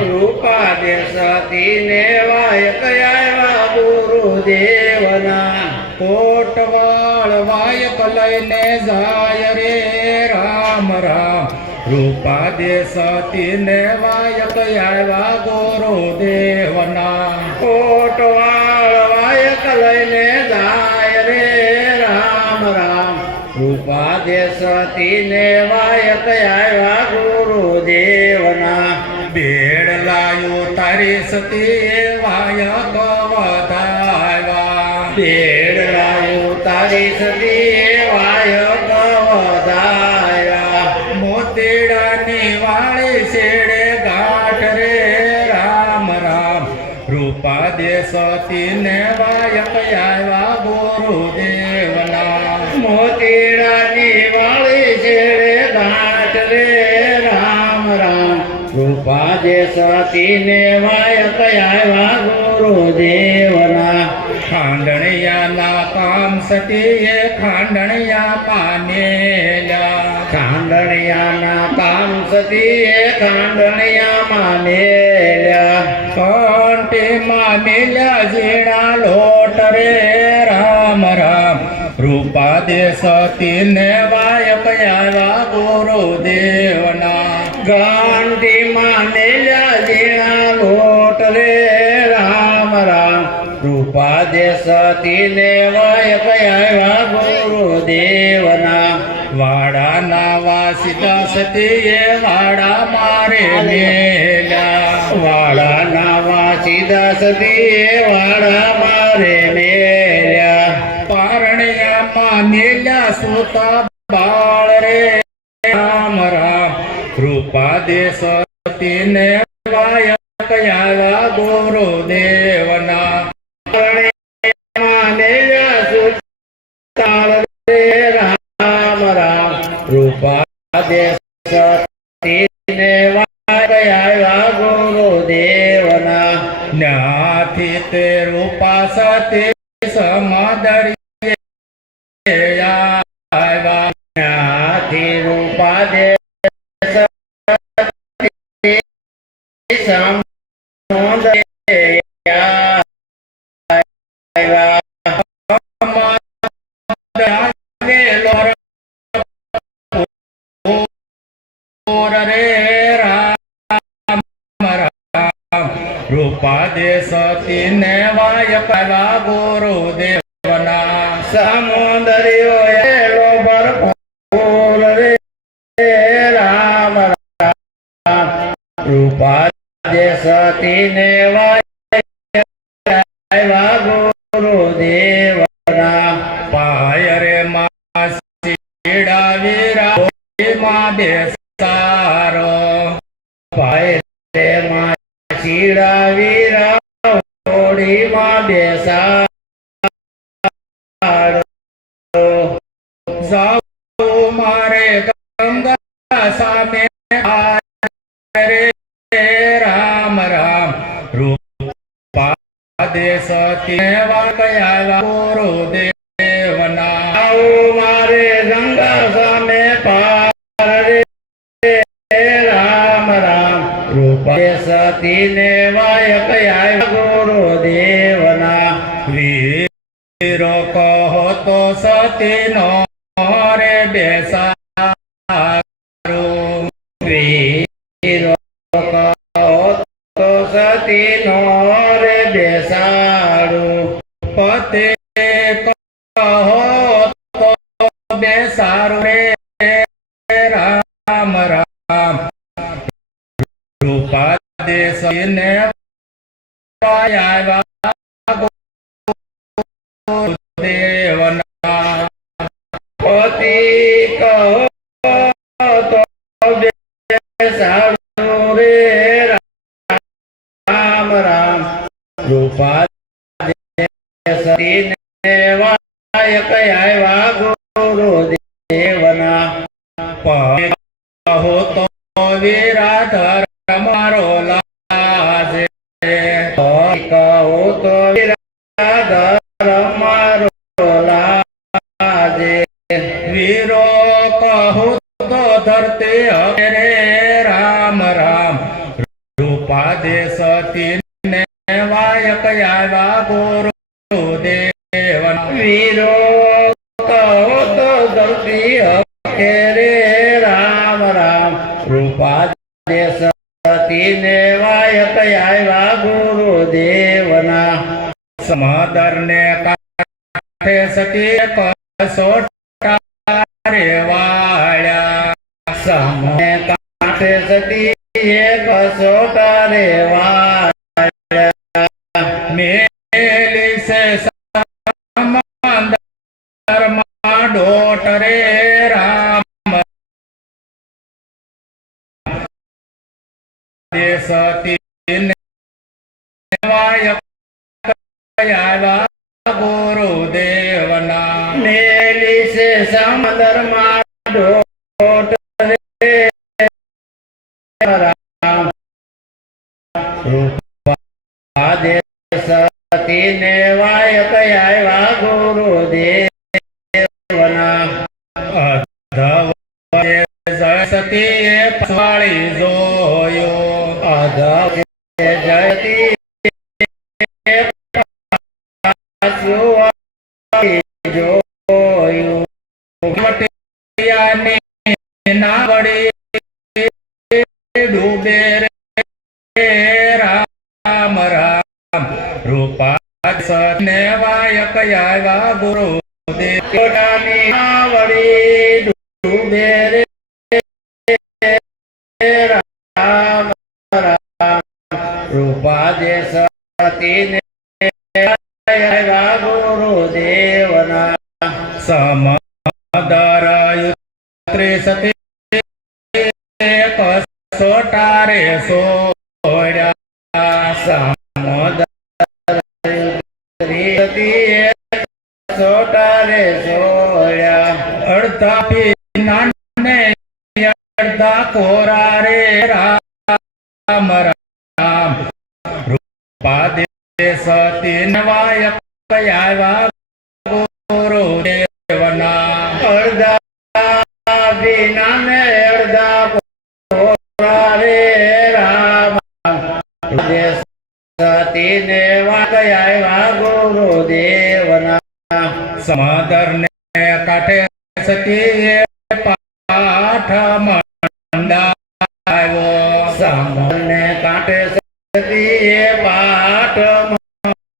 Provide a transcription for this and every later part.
રૂપાદે સતીને વાયક આવ્યા ગુરુદેવના કોટવાળ વાયક લઈને જાય રે રામ રામ રૂપાદે સતીને વાયક આવ્યા ગુરુદેવના કોટવાળ વાયક લઈને જાય રે રામ રામ રૂપાદે સતીને વાયક આવ્યા ગુરુદેવના બેડ લાયો તારી સતી વાયક વધાવ્યા બેડ લાયો તારી સતી વાયક વધાવ્યા મોતીડાની વાળી છેડે ગાંઠ રે રામ રામ રૂપાદે સતીને વાયક આવ્યા ગુરુદેવના મોતીડાની વાળી છેડે ગાંઠ રે રામ રામ રૂપાદે સતીને વાયક આવ્યા ગુરુદેવના ખાંડણિયાના કામ સતીએ ખાંડણિયા માનેલા ખાંડણિયાના કામ સતીએ ખાંડણિયા માનેલા કંઠે માનેલા ઝીણા લોટ રે રામ રામ રૂપાદે સતીને વાયક આવ્યા ગુરુદેવના ગાંધી માનેલા ઝીણા લોટ રે રામ રામ રૂપાદે સતીને વાયક આવ્યા ગુરુદેવના વાડાના વાસીદા સતીએ વાડા મારે મેલ્યા વાડાના વાસીદા સતીએ વાડા મારે મેલ્યા પારણિયા માનેલા સુતા બાળ રે રામ રામ રૂપાદે સતીને વાયક આવ્યા ગુરુદેવના માનેલા સુતા રે રામ રામ રૂપાદે સતીને વાયક આવ્યા ગુરુદેવના જ્ઞાથી તે રૂપા સતી સમદરિયે આવ્યા જ્ઞાથી રૂપાદે રૂપાદે સતીને વાયક આવ્યા ગુરુદેવના સમુદરિયો એલો ભરપૂર રે રામ રામ રૂપાદે સતીને વાયક આવ્યા ગુરુદેવના પાય રે માં શીડાવી માં બેસારો પાય રે માં શીડાવી રાવડીમાં બેસાડો જાઉ મારે ગંગા સામે રે રામ રામ રૂપાદે સતીને વાયક આવ્યા ગુરુદેવના મારે ગંગા સામે પાર રે રામ રામ રૂપાદે સતીને વાયક આવ્યા ગુરુદેવના વીરો કહો તો સતીનો રે બેસારું વીરો કહો તો સતીનો રે બેસાડું પતે કહો તો બેસારું રે રામ રામ રૂપાદે સતીને આવ્યા ગુરુદેવના પતિ કહો તો બેસાડું રે રામ રામ રૂપાદે સતીને વાયક આવ્યા ગુરુદેવના કહો તો વિરાધર મારો લાજે કહો તો વિરાધર મારો લાજે વીરો કહો તો ધરતે રે રામ રામ રૂપાદેશતીને વાયક આવ્યા ગુરુદેવના વીરો કહો તો ધરતી હકે રે રામ રામ રૂપાદેશતીને વાયક આવ્યા ગુરુદેવના સમદરને કાંઠે સતી કસોટા રે વાળ્યા સામે કાંઠે સતી એક સોટા રે વાળ્યા મેલી સે સમંદરમાં ડોટ રે રામ દેશતીને વાયક આવ્યા ગુરુદેવના મેલી છે સમંદરમાં ડોટ રે રામ રૂપાદેશતીને વાયક આવ્યા ગુરુદેવના સતીએ પાળી જોયો અધકે જયતી જોયું મટિયાની નાવડી ડૂબે રે રામ રામ રૂપાદેશને વાયક આવ્યા ગુરુદેવ કોટાની આવડી ડૂબે રે રામ રામ રૂપાદેશતીને આવ્યા ગુરુદેવના સમદર યુત્રી સતી કસોટા રે સોડ્યા સમોદર સોટા રે સોળ્યા અડધા પીના ને અડધા કોરા રે રામ રામ રૂપાદેશતીને વાયક આવ્યા ગુરુદેવના અડધા વિના ને અડધા કોરા રે રામ દેશતીને વાક આવ્યા ગુરુદેવના સમદરને કાંઠે સતીએ પાઠ મંડાવ્યો સાંભળને કાંઠે સતીએ પાઠ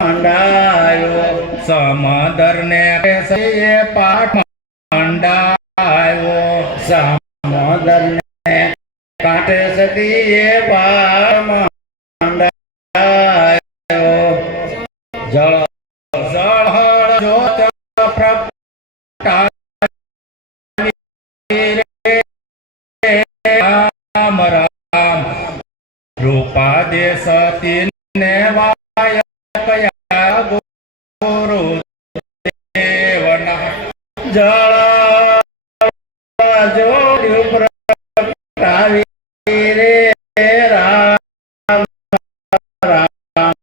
મંડાયો સમદરને સતીએ પાઠ મંડાવ્યો સમોદરને કાંઠે સતીએ પાઠ મંડાયો જળ જળ જોત પ્રગટાવી રે રામ રામ રૂપાદેશતીને વાયક આવ્યા ગુરુદેવના જળ જોડ્યું પ્રગટાવી રે રામ રામ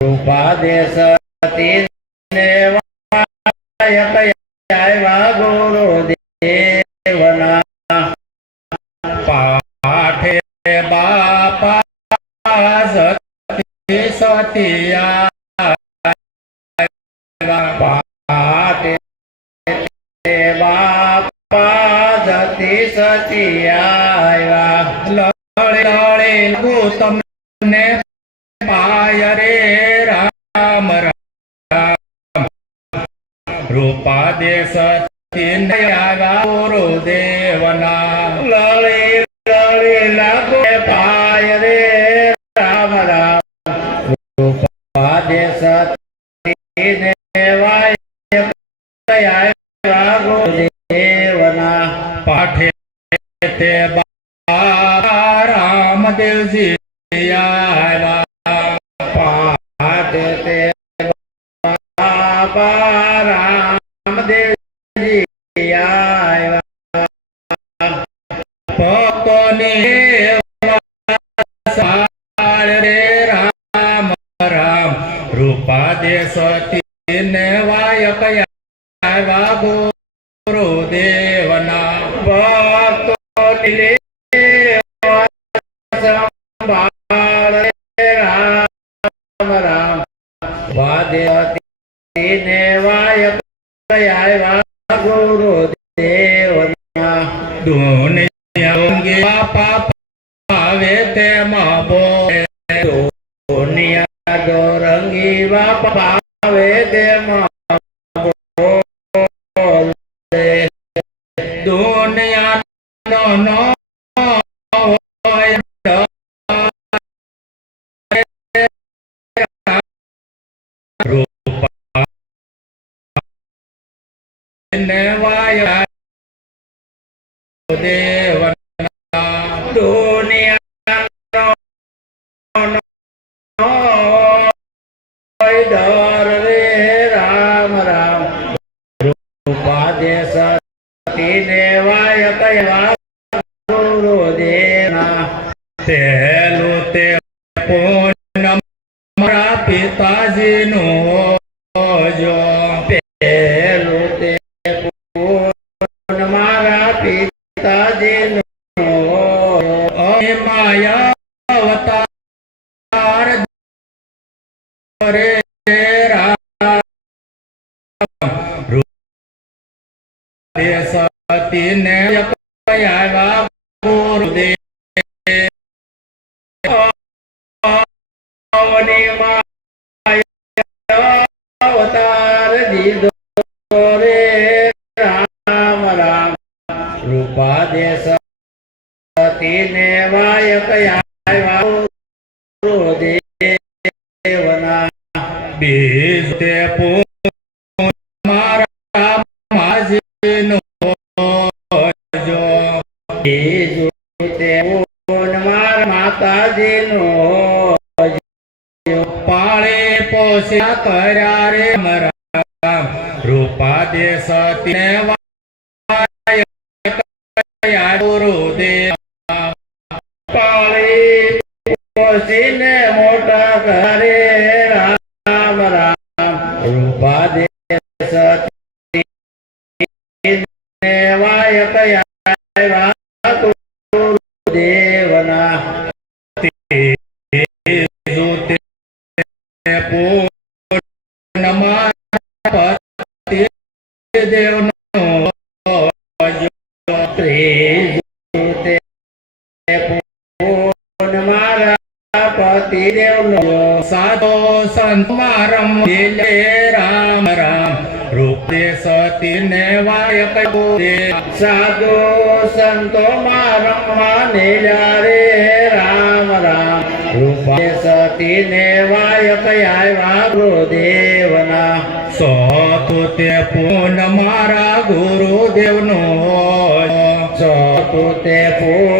રૂપાદેશતીને વાયક આવ્યા ગુરુદેવના પાઠે બાપા સતી સતિયા પાટે બાપા જતી સચિયા લળે લળે લઘુ તમને પાય રે રામ રામ રૂપાદેશતીને આવ્યા ગુરુદેવના લળી લળી લાગો પાય રે રામ રામ રૂપાદેશતીને વાયક આવ્યા ગુરુદેવના પાઠે તે બાબા રામદેવજી આવ્યા પાટે તે બાબા રામદેવજી આવ્યા ભક્તોની સાળ રે રામ રામ રૂપાદેશતીને વાયક આવ્યા ગુરુદેવના ભક્તોની બાળ રામ રામ વાદ્યને વાય આવ્યા ગુરુ દેવના દુનિયા બાપા પાવે તેમાં બોલે દુનિયા દોરંગી બાપા આવે તેમાં બોલે દુનિયાનો નો હોય રૂપા ને વાય દેવના દુનિયાનો ડર રે રામ રામ રૂપા દેશ તીને વાય કયા ગુરુ દેવના પહેલું તે પૂનમ મારા પિતાજીનું જો પહેલું તે પૂન મારા પિતાજીનો માયા અવતાર રે સતીને આવ્યા ગુરુદેવ અવતાર દીધો રે રામ રામ રૂપા દેશ તીને વાય કયા ગુરુદેવના બીજ તે પૂન મારા માજીનું જો બીજું તે પૂન મારા માતાજીનો પાળે પોસ્યા કર્યા રે મરા રૂપા દે સતીને વાય કયા ગુરુદેવ પાળી પોસીને મોટા ઘરે રામ રામ રૂપા દેશ તીને વાય કયા દેવના પૂન મારા પતિ દેવનો ત્રીજું તે પૂન મારા પતિ દેવનો સાધો સંત મારમ દિલે રામ રામ રૂપે સતીને વાય કયો સાધુ સંતો રમવા નીલા રે રામ રામ રૂપા સતીને વાય કયા ગુરુદેવના સોતું તે પૂન મારા ગુરુદેવનો ચોથું તે પૂન